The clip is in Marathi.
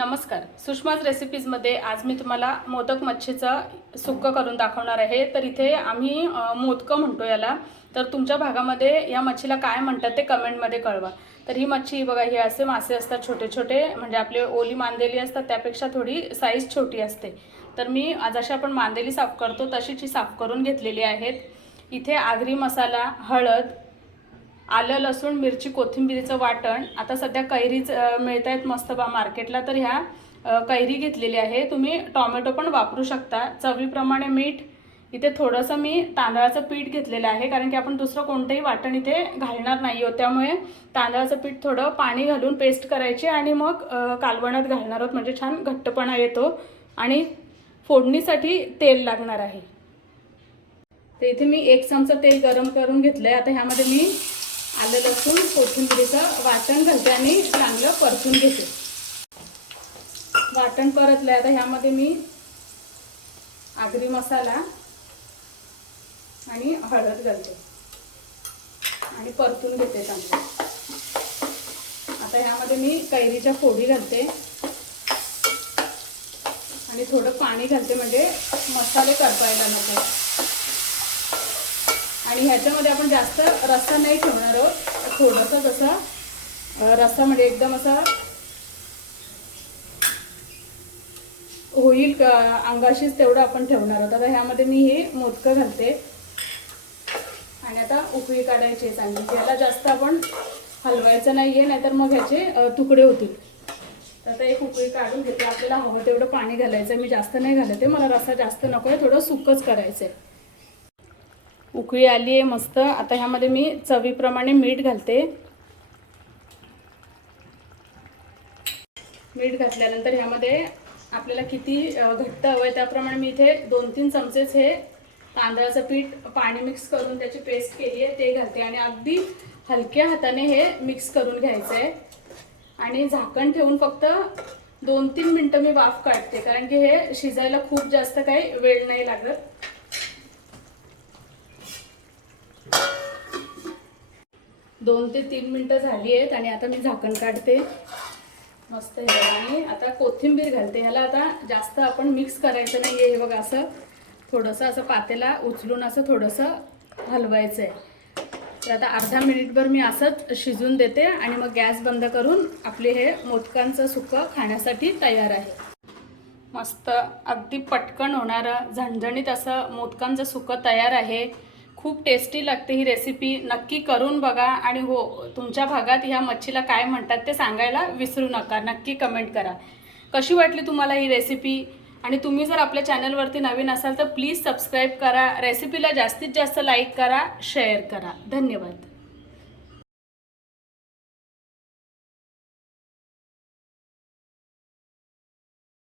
नमस्कार. सुषमाज रेसिपीजमध्ये आज मी तुम्हाला मोदक मच्छीचं सुक्कं करून दाखवणार आहे. तर इथे आम्ही मोदकं म्हणतो याला. तर तुमच्या भागामध्ये या मच्छीला काय म्हणतात ते कमेंटमध्ये कळवा. तर ही मच्छी बघा हे असे मासे असतात छोटे छोटे म्हणजे आपले ओली मांदेली असतात त्यापेक्षा थोडी साईज छोटी असते. तर मी जशी आपण मांदेली साफ करतो. तशीच ही साफ करून घेतलेली आहेत. इथे आगरी मसाला हळद आलं लसूण मिरची कोथिंबिरीचं वाटण. आता सध्या कैरीच मिळत आहेत मस्त बा मार्केटला तर ह्या कैरी घेतलेली आहे. तुम्ही टॉमॅटो पण वापरू शकता. चवीप्रमाणे मीठ इथे थोडंसं मी तांदळाचं पीठ घेतलेलं आहे कारण की आपण दुसरं कोणतंही वाटण इथे घालणार नाही आहोत त्यामुळे तांदळाचं पीठ थोडं पाणी घालून पेस्ट करायची आणि मग कालवणात घालणार आहोत. म्हणजे छान घट्टपणा येतो आणि फोडणीसाठी तेल लागणार आहे. तर इथे मी एक चमचा तेल गरम करून घेतलं आहे आता ह्यामध्ये मी आलं लसूण कोथिंबिरीचं वाटण घालते आणि चांगलं परतून घेते. वाटण परतलं आता ह्यामध्ये मी आगरी मसाला आणि हळद घालते. आणि परतून घेते चांगलं. आता ह्यामध्ये मी कैरीच्या फोडी घालते. आणि थोडं पाणी घालते म्हणजे मसाले करपायला नको. आणि ह्याच्यामध्ये आपण जास्त रस्सा नाही ठेवणार आहोत. थोडंसं जसं रस्सा म्हणजे एकदम असा होईल का अंगाशीच तेवढं आपण ठेवणार आहोत. आता ह्यामध्ये मी हे मोदकं घालते. आणि आता उकळी काढायची आहे चांगली. याला जास्त आपण हलवायचं नाही आहे नाहीतर मग ह्याचे तुकडे होतील. तर आता एक उकळी काढून घेते आपल्याला हवं तेवढं पाणी घालायचं मी जास्त नाही घालते मला रस्सा जास्त नको आहे. थोडं सुकच करायचं आहे उकळी आली आहे मस्त. आता ह्यामध्ये मी चवीप्रमाणे मीठ घालते. मीठ घातल्यानंतर ह्यामध्ये आपल्याला किती घट्ट हवं आहे त्याप्रमाणे मी इथे दोन तीन चमचेच हे तांदळाचं पीठ पाणी मिक्स करून त्याची पेस्ट केली आहे ते घालते. आणि अगदी हलक्या हाताने हे मिक्स करून घ्यायचं आहे. आणि झाकण ठेवून फक्त दोन तीन मिनटं मी वाफ काढते कारण की हे शिजायला खूप जास्त काही वेळ नाही लागत. दोन ते तीन मिनटं झाली आहेत आणि आता मी झाकण काढते. मस्त हे आणि आता कोथिंबीर घालते. ह्याला आता जास्त आपण मिक्स करायचं नाही आहे हे बघा असं थोडंसं असं पातेला उचलून असं थोडंसं हलवायचं आहे तर आता अर्धा मिनिटभर मी असंच शिजून देते आणि मग गॅस बंद करून आपले हे मोदकांचं सुकं खाण्यासाठी तयार आहे. मस्त अगदी पटकन होणारं झणझणीत असं मोदकांचं सुकं तयार आहे. खूप टेस्टी लागते ही रेसिपी नक्की करून बघा आणि हो तुमच्या भागात ह्या मच्छीला काय म्हणतात ते सांगायला विसरू नका. नक्की कमेंट करा. कशी वाटली तुम्हाला ही रेसिपी आणि तुम्ही जर आपल्या चॅनलवरती नवीन असाल तर प्लीज सबस्क्राईब करा. रेसिपीला जास्तीत जास्त लाईक करा शेअर करा. धन्यवाद.